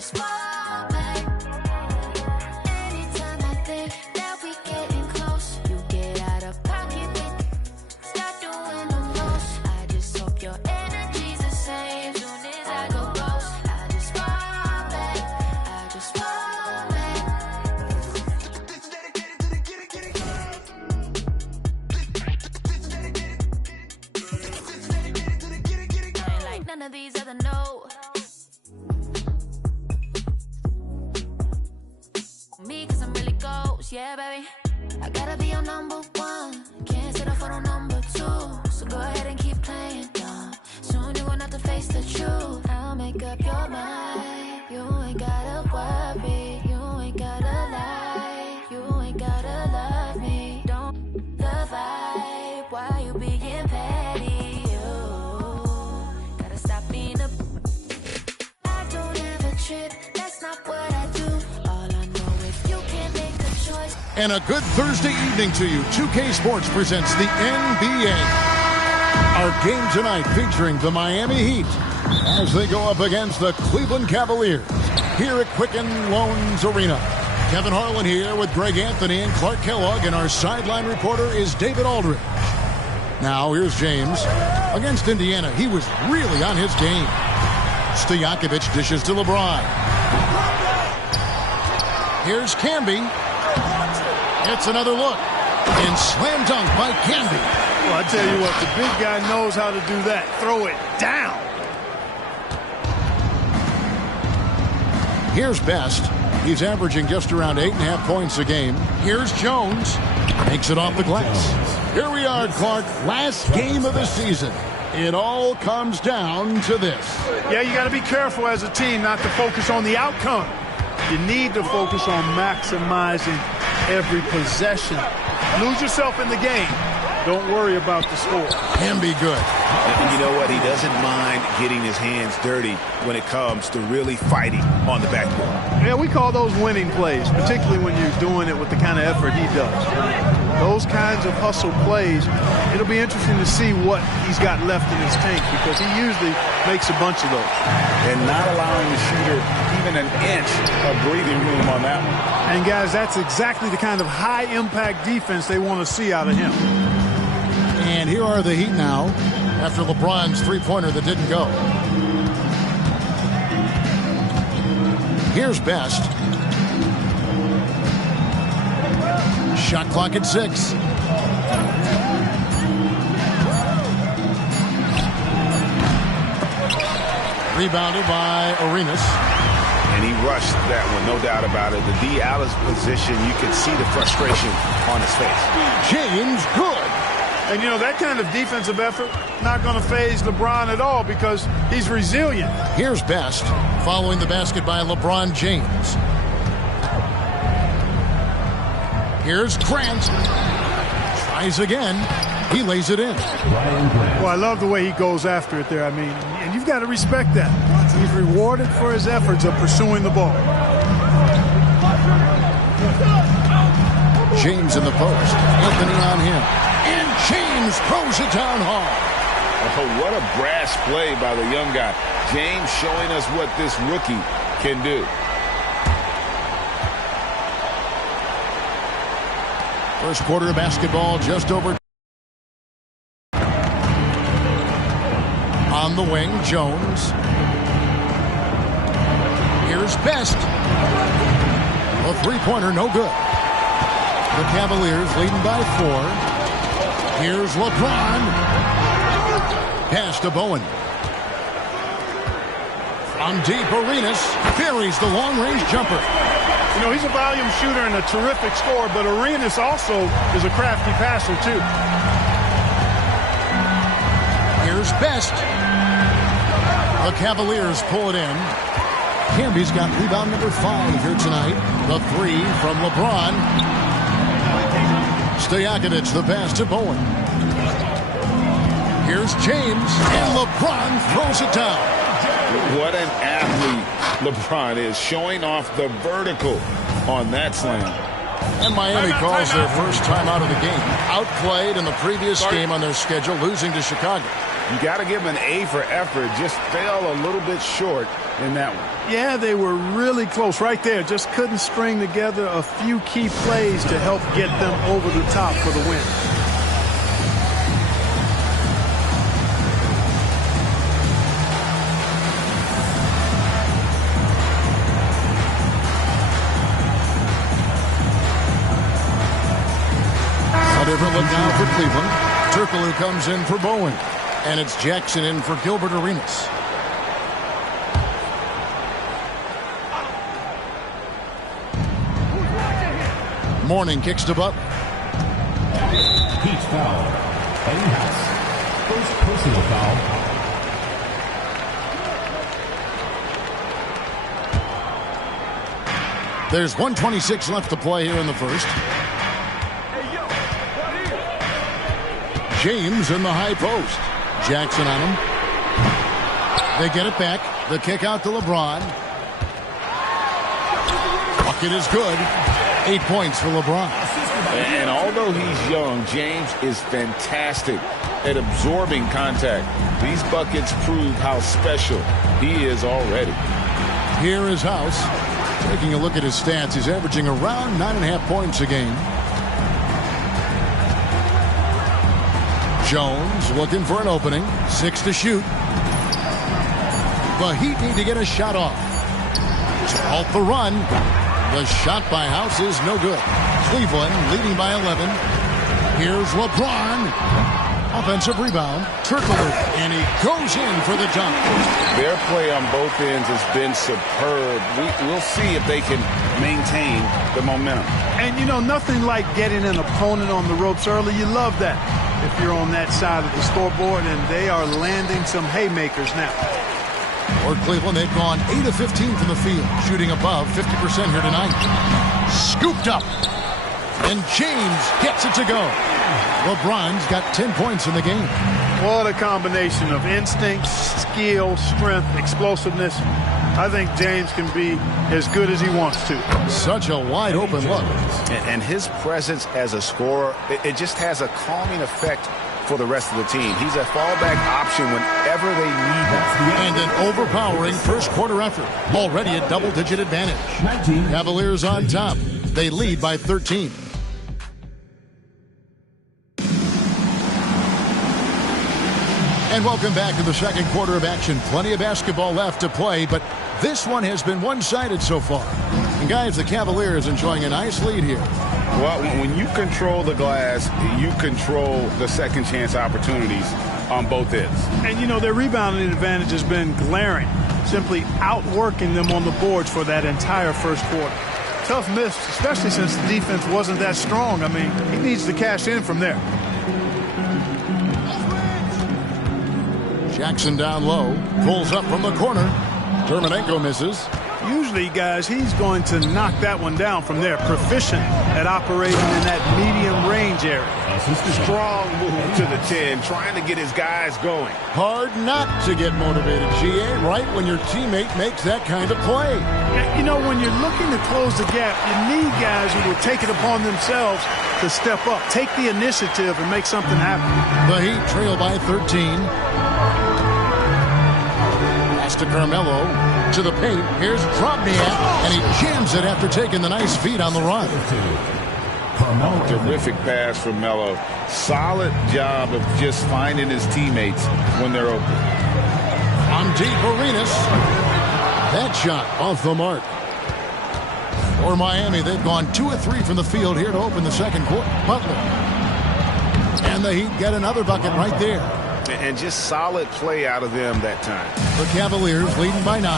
just fall back. Anytime I think that we getting close, you get out of pocket, start doing the most. I just hope your energy's the same. Soon as I go ghost, I just fall back. I just fall back. I ain't like none of these other no. Me, cause I'm really ghost, yeah, baby. I gotta be your number one. Can't settle for no number two. So go ahead and keep playing dumb. Soon you gonna have to face the truth. I'll make up your mind. You ain't gotta worry. You ain't gotta lie. You ain't gotta love me. Don't the vibe. Why you being petty? You gotta stop being a. I don't have a trip. That's not what I do. And a good Thursday evening to you. 2K Sports presents the NBA. Our game tonight featuring the Miami Heat as they go up against the Cleveland Cavaliers here at Quicken Loans Arena. Kevin Harlan here with Greg Anthony and Clark Kellogg, and our sideline reporter is David Aldridge. Now here's James. Against Indiana, he was really on his game. Stojakovic dishes to LeBron. Here's Camby. It's another look. And slam dunk by Camby. Well, I tell you what, the big guy knows how to do that. Throw it down. Here's Best. He's averaging just around 8.5 points a game. Here's Jones. Makes it off the glass. Here we are, Clark. Last game of the season. It all comes down to this. Yeah, you got to be careful as a team not to focus on the outcome. You need to focus on maximizing every possession. Lose yourself in the game. Don't worry about the score. Can be good. And you know what? He doesn't mind getting his hands dirty when it comes to really fighting on the backboard. Yeah, we call those winning plays, particularly when you're doing it with the kind of effort he does. Those kinds of hustle plays, it'll be interesting to see what he's got left in his tank, because he usually makes a bunch of those. And not allowing the shooter even an inch of breathing room on that one. And guys, that's exactly the kind of high-impact defense they want to see out of him. And here are the Heat now after LeBron's three-pointer that didn't go. Here's Best. Shot clock at 6. Rebounded by Arenas. And he rushed that one, no doubt about it. The D. Alice position, you can see the frustration on his face. James good. And, you know, that kind of defensive effort not going to faze LeBron at all because he's resilient. Here's Best following the basket by LeBron James. Here's Grant. Tries again. He lays it in. Well, I love the way he goes after it there. I mean, and you've got to respect that. He's rewarded for his efforts of pursuing the ball. James in the post. Anthony on him. And James throws it down hard. Oh, what a brash play by the young guy. James showing us what this rookie can do. First quarter of basketball just over. On the wing, Jones. Here's Best. A three-pointer, no good. The Cavaliers leading by 4. Here's LeBron. Pass to Bowen. From deep, Arenas buries the long-range jumper. You know, he's a volume shooter and a terrific scorer, but Arenas also is a crafty passer, too. Here's Best. The Cavaliers pull it in. Camby's got rebound number 5 here tonight. The 3 from LeBron. Stojakovic, the pass to Bowen. Here's James, and LeBron throws it down. What an athlete LeBron is, showing off the vertical on that slam. And Miami calls their first time out of the game. Outplayed in the previous game on their schedule, losing to Chicago. You got to give him an A for effort. Just fell a little bit short in that one. Yeah, they were really close right there. Just couldn't string together a few key plays to help get them over the top for the win. A different look now for Cleveland. Turkoglu comes in for Bowen. And it's Jackson in for Gilbert Arenas. Mourning kicks to Butler. Heat foul. Eddie House. First personal foul. There's 1:26 left to play here in the first. James in the high post. Jackson on him. They get it back. The kick out to LeBron. Bucket is good. 8 points for LeBron. And although he's young, James is fantastic at absorbing contact. These buckets prove how special he is already. Here is House. Taking a look at his stats, he's averaging around 9.5 points a game. Jones looking for an opening. 6 to shoot. The Heat need to get a shot off. To halt the run. The shot by House is no good. Cleveland leading by 11. Here's LeBron. Offensive rebound. Turkoglu. And he goes in for the dunk. Their play on both ends has been superb. We'll see if they can maintain the momentum. And, you know, nothing like getting an opponent on the ropes early. You love that if you're on that side of the scoreboard, and they are landing some haymakers now. For Cleveland, they've gone 8 of 15 from the field, shooting above 50% here tonight. Scooped up. And James gets it to go. LeBron's got 10 points in the game. What a combination of instinct, skill, strength, explosiveness. I think James can be as good as he wants to. Such a wide open look. And his presence as a scorer, it just has a calming effect for the rest of the team. He's a fallback option whenever they need him. And an overpowering first quarter effort. Already a double-digit advantage. Cavaliers on top. They lead by 13. And welcome back to the second quarter of action. Plenty of basketball left to play, but this one has been one-sided so far. And guys, the Cavaliers enjoying a nice lead here. Well, when you control the glass, you control the second chance opportunities on both ends. And, you know, their rebounding advantage has been glaring, simply outworking them on the boards for that entire first quarter. Tough miss, especially since the defense wasn't that strong. I mean, he needs to cash in from there. Jackson down low, pulls up from the corner. Terminenko misses. Usually, guys, he's going to knock that one down from there. Proficient at operating in that medium range area. Strong move to the 10, trying to get his guys going. Hard not to get motivated, GA, right when your teammate makes that kind of play. You know, when you're looking to close the gap, you need guys who will take it upon themselves to step up, take the initiative, and make something happen. The Heat trail by 13. Pass to Carmelo. To the paint. Here's Drobniak, and he jams it after taking the nice feed on the run. Terrific pass from Melo. Solid job of just finding his teammates when they're open. On deep, Arenas. That shot off the mark. For Miami, they've gone 2 of 3 from the field here to open the second quarter. Butler. And the Heat get another bucket right there. And just solid play out of them that time. The Cavaliers leading by 9.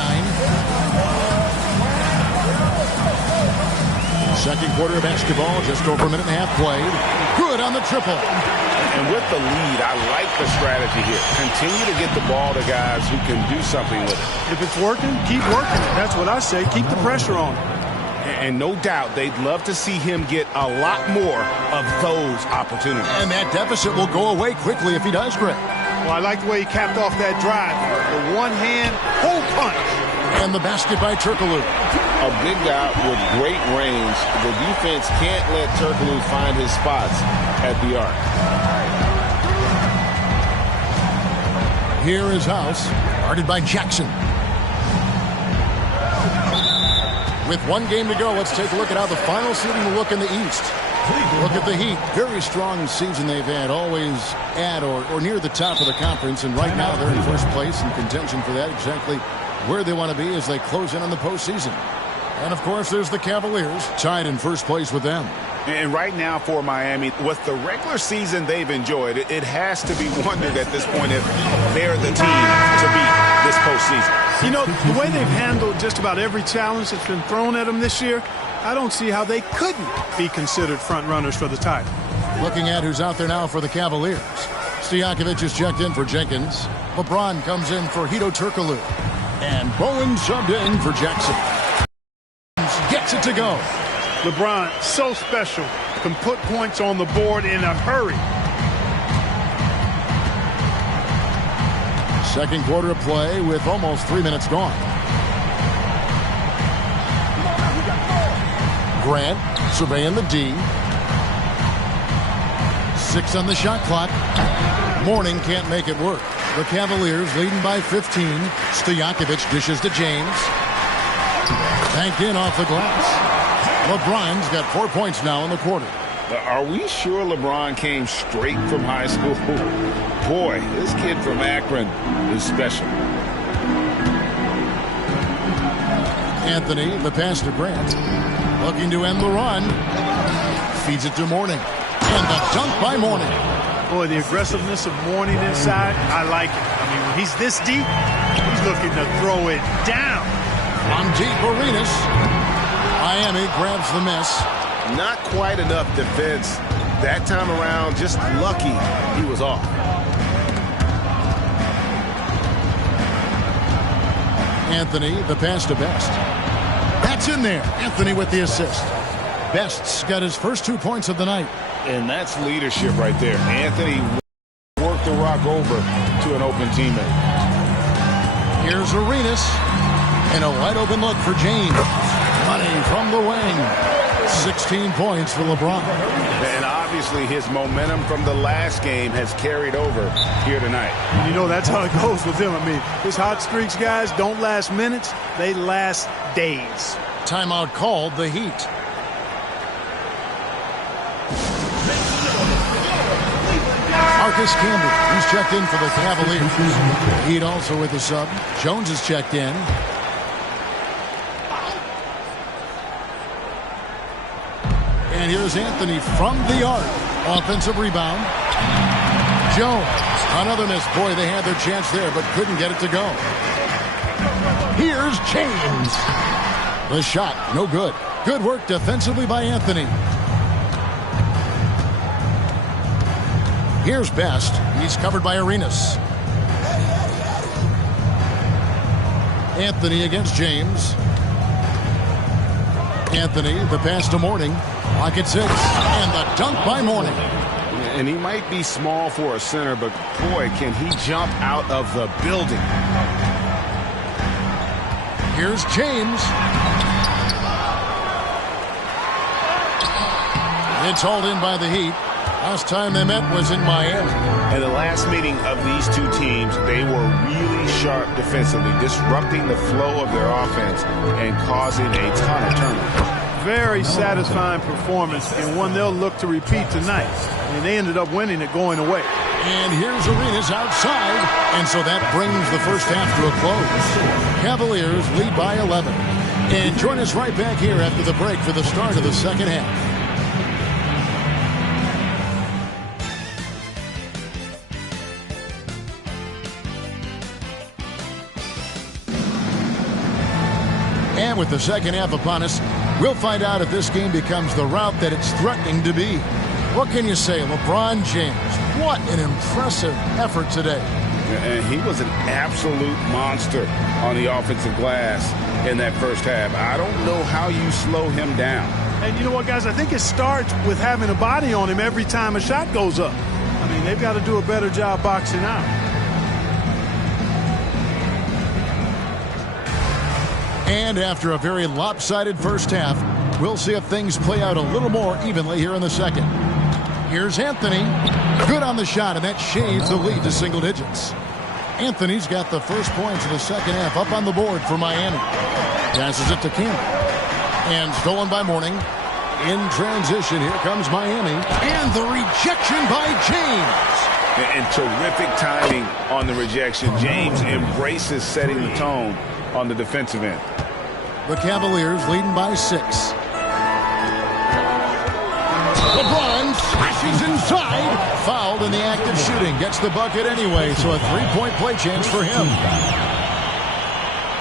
Second quarter of basketball, just over a minute and a half played. Good on the triple. And with the lead, I like the strategy here. Continue to get the ball to guys who can do something with it. If it's working, keep working it. That's what I say. Keep the pressure on. And no doubt they'd love to see him get a lot more of those opportunities. And that deficit will go away quickly if he does, Greg. Well, I like the way he capped off that drive. The one-hand pull punch. And the basket by Turkoglu. A big guy with great range. The defense can't let Turkoglu find his spots at the arc. Here is House, guarded by Jackson. With one game to go, let's take a look at how the final seeding will look in the East. Look at the Heat. Very strong season they've had, always at or near the top of the conference, and right now they're in first place in contention for that, exactly where they want to be as they close in on the postseason. And, of course, there's the Cavaliers, tied in first place with them. And right now for Miami, with the regular season they've enjoyed, it has to be wondered at this point if they're the team to beat this postseason. You know, the way they've handled just about every challenge that's been thrown at them this year, I don't see how they couldn't be considered front runners for the title. Looking at who's out there now for the Cavaliers. Stojakovic is checked in for Jenkins. LeBron comes in for Hedo Turkoglu. And Bowen subbed in for Jackson. Gets it to go. LeBron, so special, can put points on the board in a hurry. Second quarter of play with almost 3 minutes gone. Grant surveying the D. 6 on the shot clock. Mourning can't make it work. The Cavaliers leading by 15. Stojakovic dishes to James. Banked in off the glass. LeBron's got 4 points now in the quarter. Are we sure LeBron came straight from high school? Boy, this kid from Akron is special. Anthony, the pass to Grant. Looking to end the run. Feeds it to Mourning. And the dunk by Mourning. Boy, the aggressiveness of Mourning inside, I like it. I mean, when he's this deep, he's looking to throw it down. On deep, Arenas. Miami grabs the miss. Not quite enough defense. That time around, just lucky he was off. Anthony, the pass to Best. That's in there. Anthony with the assist. Best's got his first 2 points of the night. And that's leadership right there. Anthony worked the rock over to an open teammate. Here's Arenas. And a wide open look for James. Money from the wing. 16 points for LeBron. And obviously his momentum from the last game has carried over here tonight. And you know, that's how it goes with him. I mean, his hot streaks, guys, don't last minutes. They last days. Timeout called, the Heat. Marcus Camby, he's checked in for the Cavaliers. Heat also with the sub. Jones is checked in. And here's Anthony from the arc. Offensive rebound. Jones, another miss. Boy, they had their chance there, but couldn't get it to go. Here's James. The shot, no good. Good work defensively by Anthony. Here's Best. He's covered by Arenas. Anthony against James. Anthony, the pass to Mourning. Lock at 6. And the dunk by Mourning. And he might be small for a center, but boy, can he jump out of the building. Here's James. It's hauled in by the Heat. Last time they met was in Miami. In the last meeting of these two teams, they were really sharp defensively, disrupting the flow of their offense and causing a ton of turnovers. Very satisfying performance, and one they'll look to repeat tonight. And they ended up winning it going away. And here's Arenas outside, and so that brings the first half to a close. Cavaliers lead by 11. And join us right back here after the break for the start of the second half. And with the second half upon us, we'll find out if this game becomes the route that it's threatening to be. What can you say? LeBron James, what an impressive effort today. And he was an absolute monster on the offensive glass in that first half. I don't know how you slow him down. And you know what, guys? I think it starts with having a body on him every time a shot goes up. I mean, they've got to do a better job boxing out. And after a very lopsided first half, we'll see if things play out a little more evenly here in the second. Here's Anthony. Good on the shot, and that shaves the lead to single digits. Anthony's got the first points of the second half up on the board for Miami. Passes it to Campbell. And stolen by Mourning. In transition, here comes Miami. And the rejection by James. And terrific timing on the rejection. James embraces setting the tone on the defensive end. The Cavaliers leading by 6. LeBron slashes inside. Fouled in the act of shooting. Gets the bucket anyway, so a 3-point play chance for him.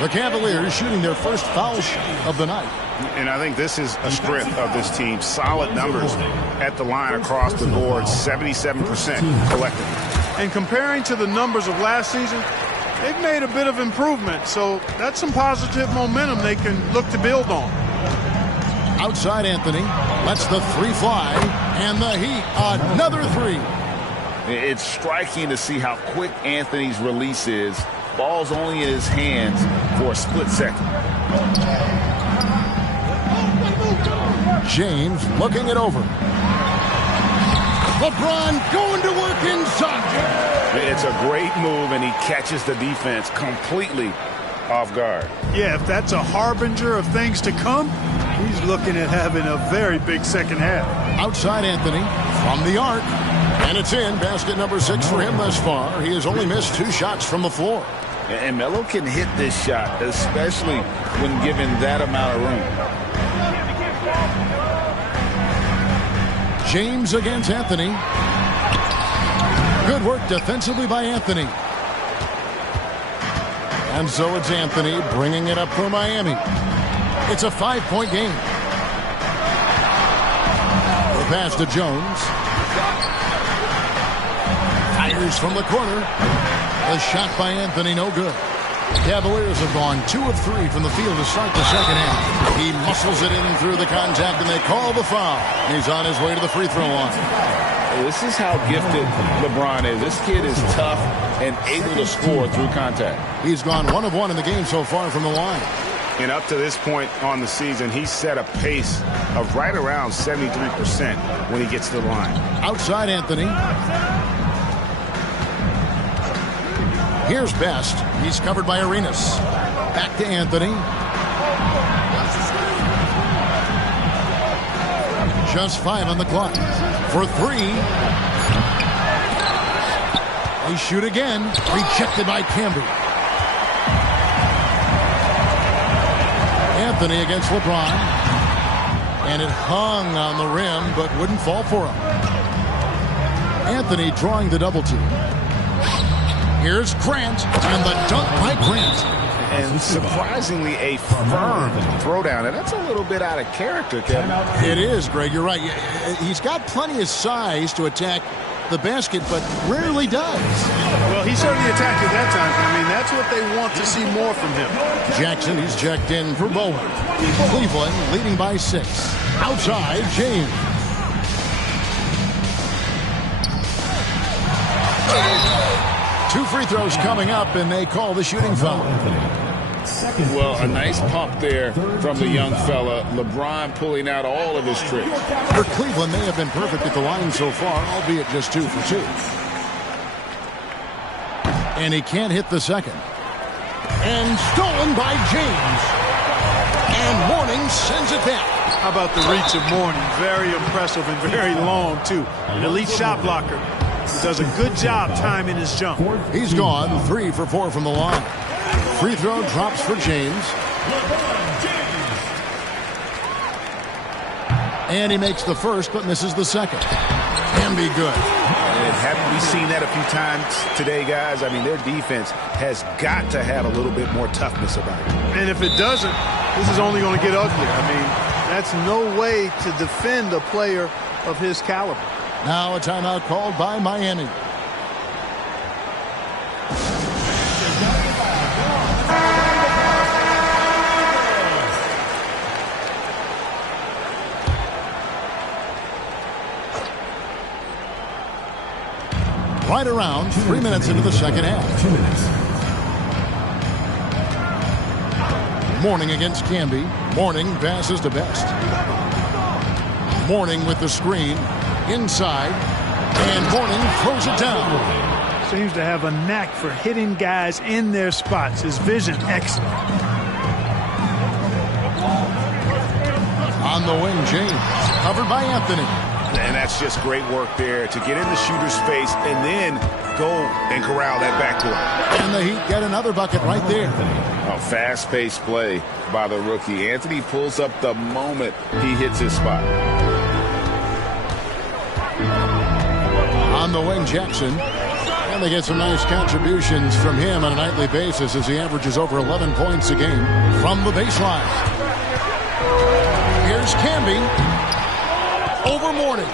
The Cavaliers shooting their first foul shot of the night. And I think this is a strength of this team. Solid numbers at the line across the board, 77% collectively. And comparing to the numbers of last season, they've made a bit of improvement. So that's some positive momentum they can look to build on. Outside Anthony lets the 3 fly. And the Heat, another 3. It's striking to see how quick Anthony's release is. Ball's only in his hands for a split second. James looking it over. LeBron going to work inside. It's a great move, and he catches the defense completely off guard. Yeah, if that's a harbinger of things to come, he's looking at having a very big second half. Outside Anthony from the arc. And it's in. Basket number 6 for him thus far. He has only missed 2 shots from the floor. And Melo can hit this shot, especially when given that amount of room. James against Anthony. Good work defensively by Anthony. And so it's Anthony bringing it up for Miami. It's a 5-point game. The pass to Jones. Fires from the corner. The shot by Anthony, no good. Cavaliers have gone 2 of 3 from the field to start the second half. He muscles it in through the contact, and they call the foul. He's on his way to the free throw line. This is how gifted LeBron is. This kid is tough and able to score through contact. He's gone 1 of 1 in the game so far from the line. And up to this point on the season, he's set a pace of right around 73% when he gets to the line. Outside Anthony. Here's Best. He's covered by Arenas. Back to Anthony. Just 5 on the clock. For 3. They shoot again. Rejected by Camby. Anthony against LeBron. And it hung on the rim, but wouldn't fall for him. Anthony drawing the double team. Here's Grant, and the dunk by Grant. And surprisingly, a firm throwdown. And that's a little bit out of character, Kevin. It is, Greg. You're right. He's got plenty of size to attack the basket, but rarely does. Well, he certainly attacked it that time. I mean, that's what they want to see more from him. Jackson, he's checked in for Bowen. Cleveland leading by 6. Outside, James. Two free throws coming up, and they call the shooting foul. Well, a nice pump there from the young fella. LeBron pulling out all of his tricks. For Cleveland, they have been perfect at the line so far, albeit just 2 for 2. And he can't hit the second. And stolen by James. And Mourning sends it back. How about the reach of Mourning? Very impressive and very long, too. An elite shot blocker. He does a good job timing his jump. He's gone 3 for 4 from the line. Free throw drops for James. And he makes the first, but misses the second. Can be good. And haven't we seen that a few times today, guys? I mean, their defense has got to have a little bit more toughness about it. And if it doesn't, this is only going to get ugly. I mean, that's no way to defend a player of his caliber. Now a timeout called by Miami. Right around 3 minutes into the second half. 2 minutes. Mourning against Camby. Mourning passes to Best. Mourning with the screen. Inside. And Mourning throws it down. Seems to have a knack for hitting guys in their spots. His vision, excellent. On the wing, James. Covered by Anthony. And that's just great work there to get in the shooter's face and then go and corral that backcourt. And the Heat get another bucket right there. A fast-paced play by the rookie. Anthony pulls up the moment he hits his spot. On the wing, Jackson. And they get some nice contributions from him on a nightly basis as he averages over 11 points a game from the baseline. Here's Camby. Over Morning.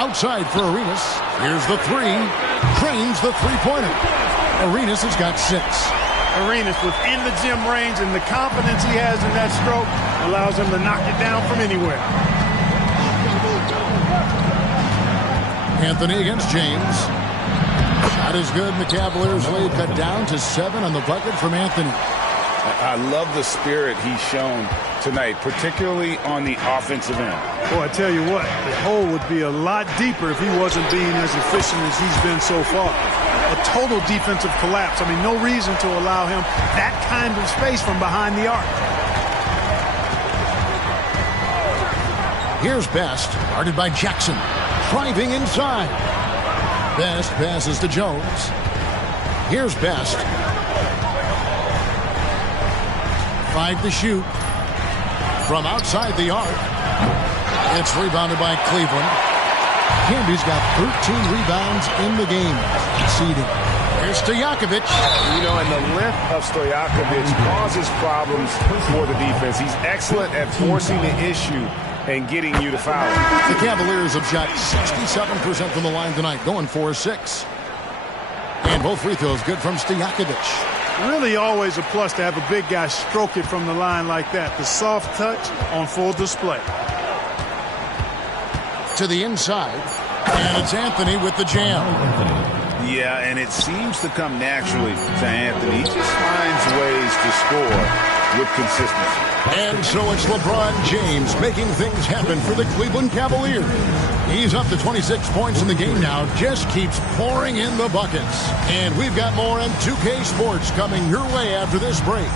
Outside for Arenas. Here's the three. Cranes the three-pointer. Arenas has got 6. Arenas within the gym range, and the confidence he has in that stroke allows him to knock it down from anywhere. Anthony against James. Shot is good, and the Cavaliers lead cut down to 7 on the bucket from Anthony. I love the spirit he's shown tonight, particularly on the offensive end. Boy, I tell you what, the hole would be a lot deeper if he wasn't being as efficient as he's been so far. A total defensive collapse. I mean, no reason to allow him that kind of space from behind the arc. Here's Best, guarded by Jackson. Driving inside. Best passes to Jones. Here's Best. 5 to shoot. From outside the arc. It's rebounded by Cleveland. Camby's got 13 rebounds in the game. Conceding. Here's Stojakovic. You know, and the length of Stojakovic causes problems for the defense. He's excellent at forcing the issue and getting you to foul. The Cavaliers have shot 67% from the line tonight, going 4-6. And both free throws good from Stojakovic. Really always a plus to have a big guy stroke it from the line like that. The soft touch on full display. To the inside, and it's Anthony with the jam. Yeah, and it seems to come naturally to Anthony. He just finds ways to score with consistency. And so it's LeBron James making things happen for the Cleveland Cavaliers. He's up to 26 points in the game now, just keeps pouring in the buckets. And we've got more on 2K Sports coming your way after this break.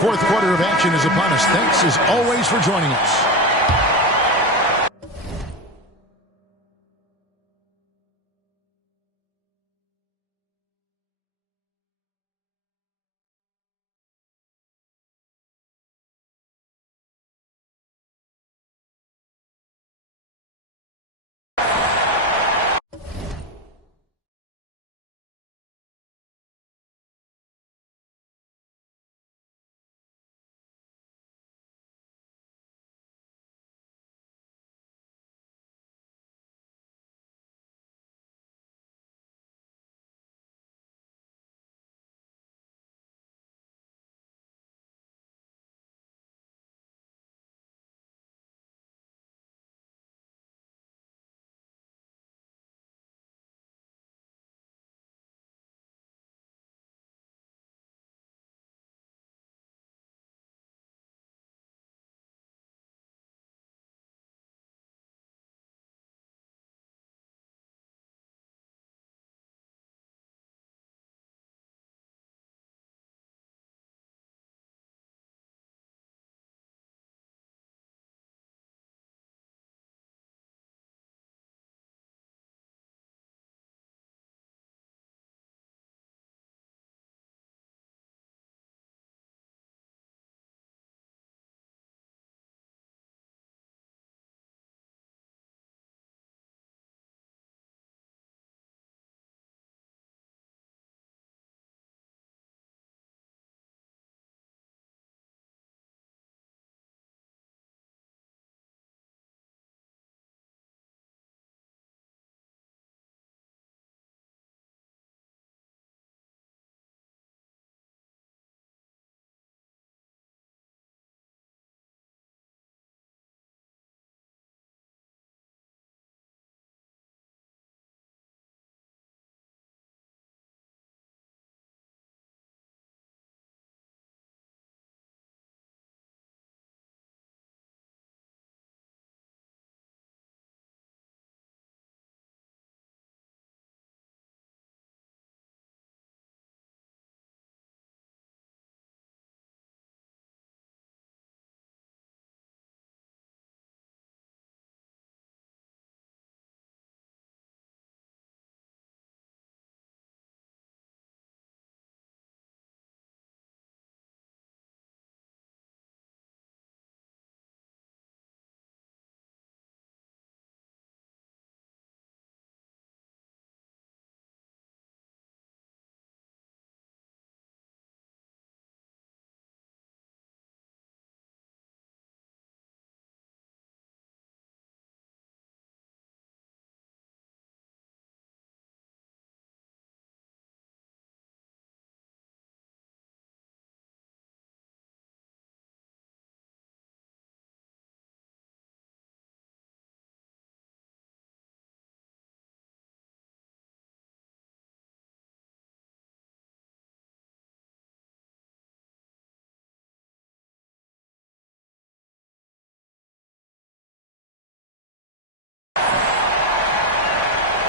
Fourth quarter of action is upon us. Thanks as always for joining us.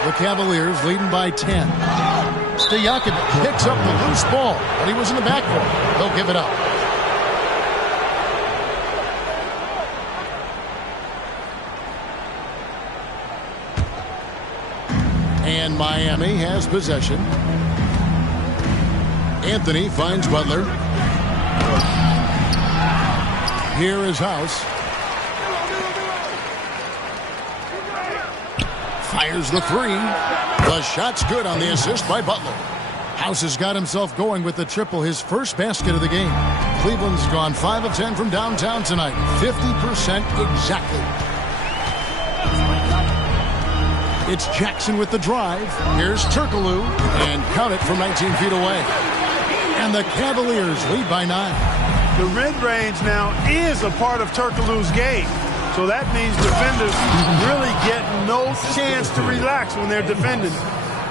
The Cavaliers leading by 10. Stojakovic picks up the loose ball, but he was in the backcourt. They'll give it up. And Miami has possession. Anthony finds Butler. Here is House. Fires the three. The shot's good on the assist by Butler. House has got himself going with the triple, his first basket of the game. Cleveland's gone 5 of 10 from downtown tonight. 50% exactly. It's Jackson with the drive. Here's Turkoglu, and count it from 19 feet away. And the Cavaliers lead by 9. The mid-range now is a part of Turkoglu's game. So that means defenders really get no chance to relax when they're defending.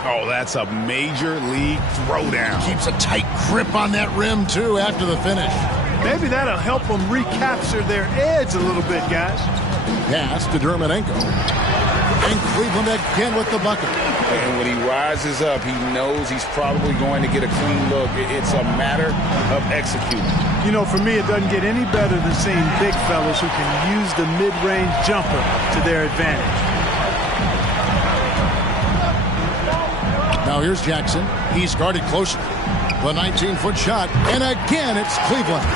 Oh, that's a major league throwdown. Keeps a tight grip on that rim, too, after the finish. Maybe that'll help them recapture their edge a little bit, guys. Pass to Dermodenko. And Cleveland again with the bucket. And when he rises up, he knows he's probably going to get a clean look. It's a matter of executing. You know, for me, it doesn't get any better than seeing big fellas who can use the mid-range jumper to their advantage. Now here's Jackson. He's guarded closely. The 19-foot shot. And again, it's Cleveland.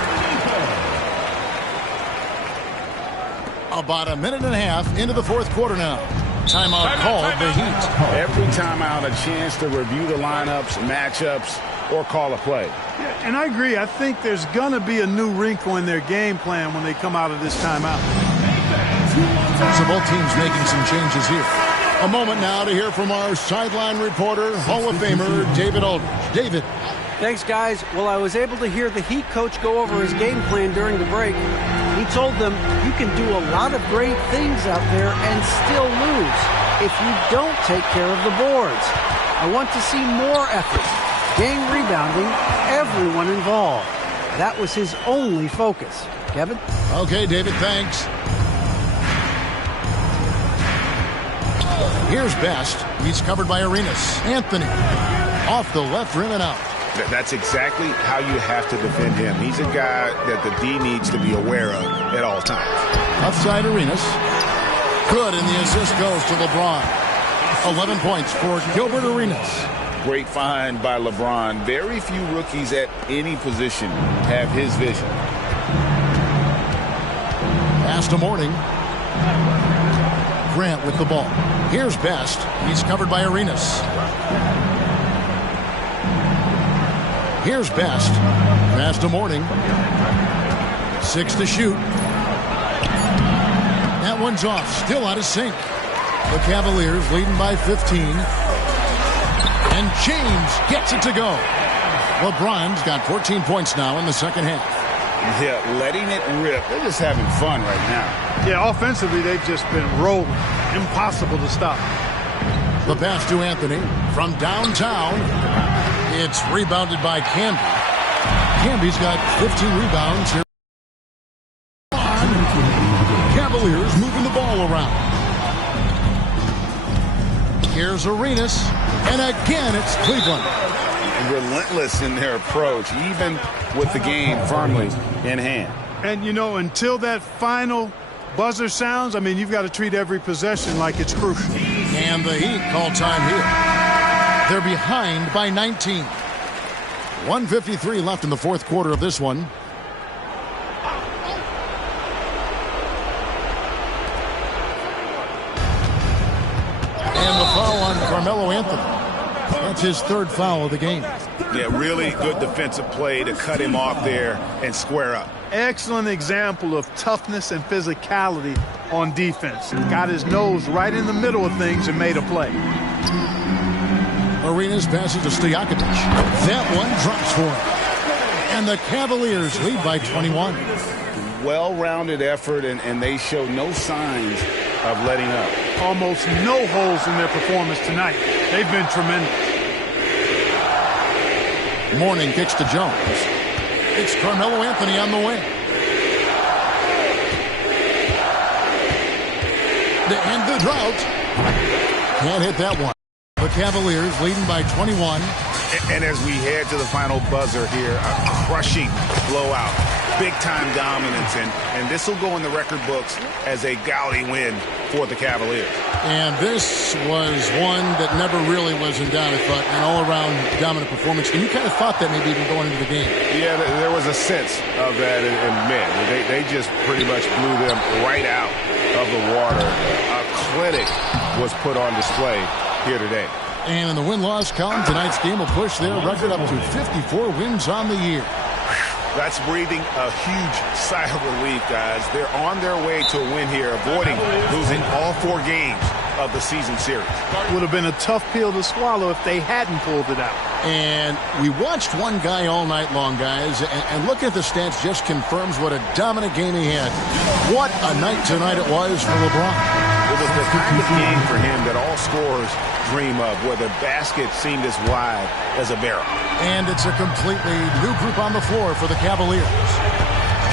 About a minute and a half into the fourth quarter now. Timeout called the Heat. Every timeout, a chance to review the lineups, matchups, or call a play. Yeah, and I agree. I think there's going to be a new wrinkle in their game plan when they come out of this timeout. So both teams making some changes here. A moment now to hear from our sideline reporter, Hall of Famer David Aldridge. David. Thanks, guys. Well, I was able to hear the Heat coach go over his game plan during the break. He told them you can do a lot of great things out there and still lose if you don't take care of the boards. I want to see more effort, gang rebounding, everyone involved. That was his only focus. Kevin? Okay, David, thanks. Here's Best. He's covered by Arenas. Anthony off the left rim and out. That's exactly how you have to defend him. He's a guy that the D needs to be aware of at all times. Outside Arenas. Good, and the assist goes to LeBron. 11 points for Gilbert Arenas. Great find by LeBron. Very few rookies at any position have his vision. Pass to Morning. Grant with the ball. Here's Best. He's covered by Arenas. Here's Best. Pass to Morning. 6 to shoot. That one's off. Still out of sync. The Cavaliers leading by 15. And James gets it to go. LeBron's got 14 points now in the second half. Yeah, letting it rip. They're just having fun right now. Yeah, offensively, they've just been rolling. Impossible to stop. The pass to Anthony from downtown. It's rebounded by Camby. Camby's got 15 rebounds here. Cavaliers moving the ball around. Here's Arenas. And again, it's Cleveland. Relentless in their approach, even with the game firmly in hand. And, you know, until that final buzzer sounds, I mean, you've got to treat every possession like it's crucial. And the Heat call time here. They're behind by 19. 1:53 left in the fourth quarter of this one. And the foul on Carmelo Anthony. That's his third foul of the game. Yeah, really good defensive play to cut him off there and square up. Excellent example of toughness and physicality on defense. Got his nose right in the middle of things and made a play. Arenas passes to Stojakovic. That one drops for him. And the Cavaliers lead by 21. Well-rounded effort, and they show no signs of letting up. Almost no holes in their performance tonight. They've been tremendous. Morning kicks to Jones. It's Carmelo Anthony on the wing. To end the drought. Can't hit that one. The Cavaliers leading by 21. And as we head to the final buzzer here, a crushing blowout, big-time dominance, and this will go in the record books as a gaudy win for the Cavaliers. And this was one that never really was in doubt, I thought, an all-around dominant performance. And you kind of thought that maybe even going into the game. Yeah, there was a sense of that, and man, they just pretty much blew them right out of the water. A clinic was put on display here today. And in the win-loss column, tonight's game will push their record up to 54 wins on the year. That's breathing a huge sigh of relief, guys. They're on their way to a win here, avoiding losing all 4 games of the season series. Would have been a tough pill to swallow if they hadn't pulled it out. And we watched one guy all night long, guys, and looking at the stats just confirms what a dominant game he had. What a night tonight it was for LeBron. It was the kind of game for him that all scorers dream of, where the basket seemed as wide as a barrel. And it's a completely new group on the floor for the Cavaliers.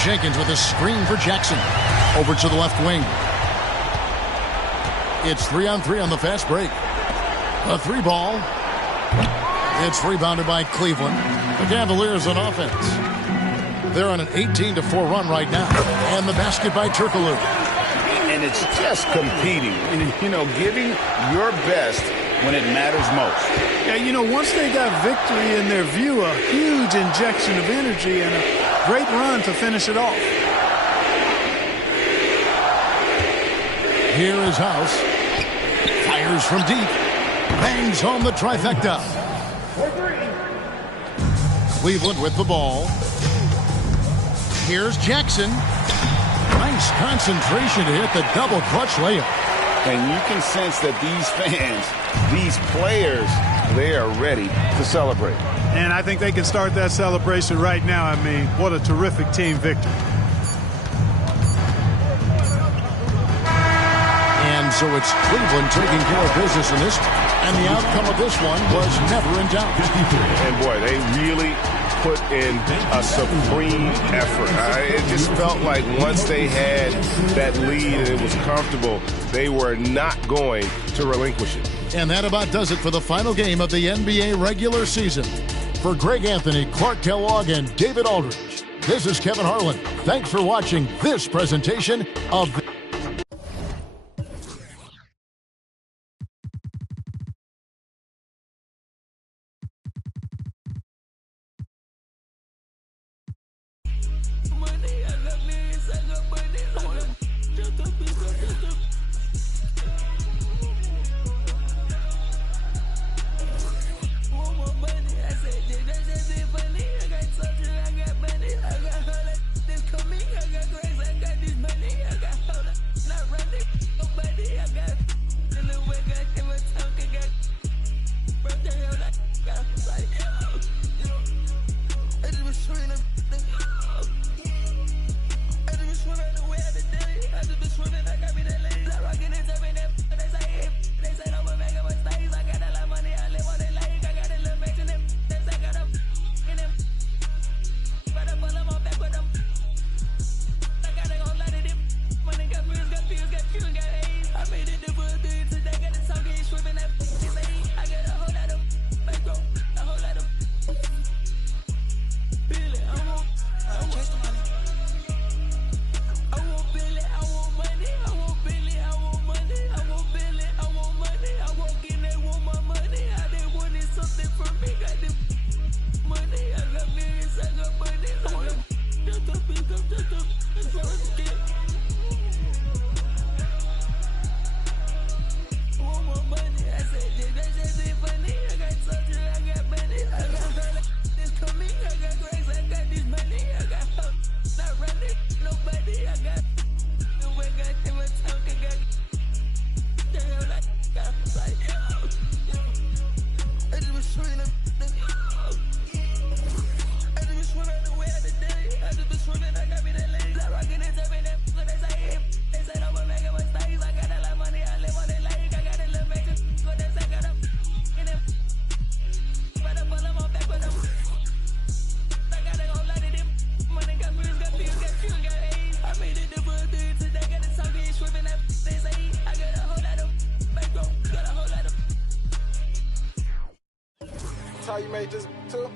Jenkins with a screen for Jackson. Over to the left wing. It's 3-on-3 on the fast break. A 3-ball. It's rebounded by Cleveland. The Cavaliers on offense. They're on an 18-4 run right now. And the basket by Turkoglu. And it's just competing, giving your best when it matters most. Yeah, once they got victory in their view, a huge injection of energy and a great run to finish it off. Here is House. Fires from deep. Bangs home the trifecta. Cleveland with the ball. Here's Jackson. Nice concentration to hit the double clutch layup. And you can sense that these fans, these players, they are ready to celebrate. And I think they can start that celebration right now. I mean, what a terrific team victory. And so it's Cleveland taking care of business in this. And the outcome of this one was never in doubt. And boy, they really put in a supreme effort. It just felt like once they had that lead and it was comfortable, they were not going to relinquish it. And that about does it for the final game of the NBA regular season. For Greg Anthony, Clark Kellogg, and David Aldridge, this is Kevin Harlan. Thanks for watching this presentation of the shot you made just two?